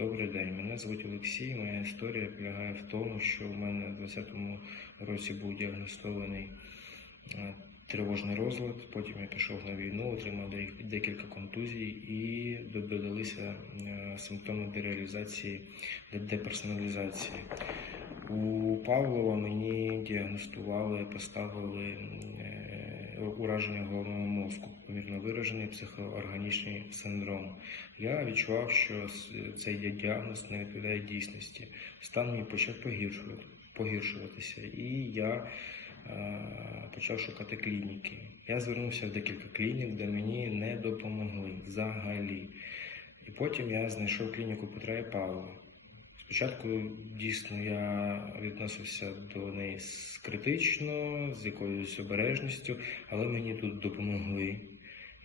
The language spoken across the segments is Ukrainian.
Добрий день. Мене звуть Олексій. Моя історія полягає в тому, що в мене в 2020 році був діагностований е, тривожний розлад. Потім я пішов на війну, отримав декілька контузій і додалися е, симптоми дереалізації, де- деперсоналізації. У Павлова мені діагностували, поставили е, ураження головного мозку, помірно виражений психоорганічний синдром. Я відчував, що цей діагноз не відповідає дійсності. Стан мій почав погіршуватися, і я е, почав шукати клініки. Я звернувся в декілька клінік, де мені не допомогли взагалі. І потім я знайшов клініку Петра і Павла. Спочатку дійсно я відносився до неї критично, з якоюсь обережністю, але мені тут допомогли.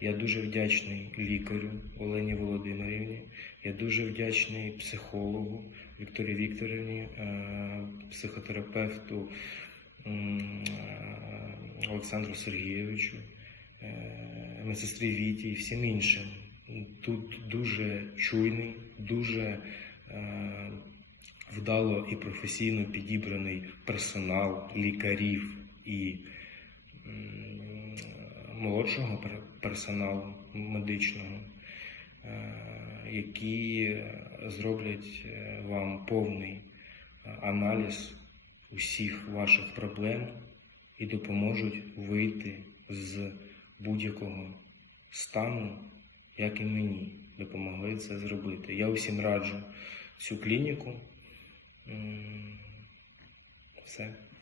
Я дуже вдячний лікарю Олені Володимирівні. Я дуже вдячний психологу Вікторії Вікторівні, е, психотерапевту е, Олександру Сергійовичу, е, медсестрі Віті і всім іншим. Тут дуже чуйний, дуже вдало і професійно підібраний персонал лікарів і молодшого персоналу медичного, е, які зроблять е, вам повний е, аналіз усіх ваших проблем і допоможуть вийти з будь-якого стану, як і мені допомогли це зробити. Я усім раджу цю клініку. 嗯三。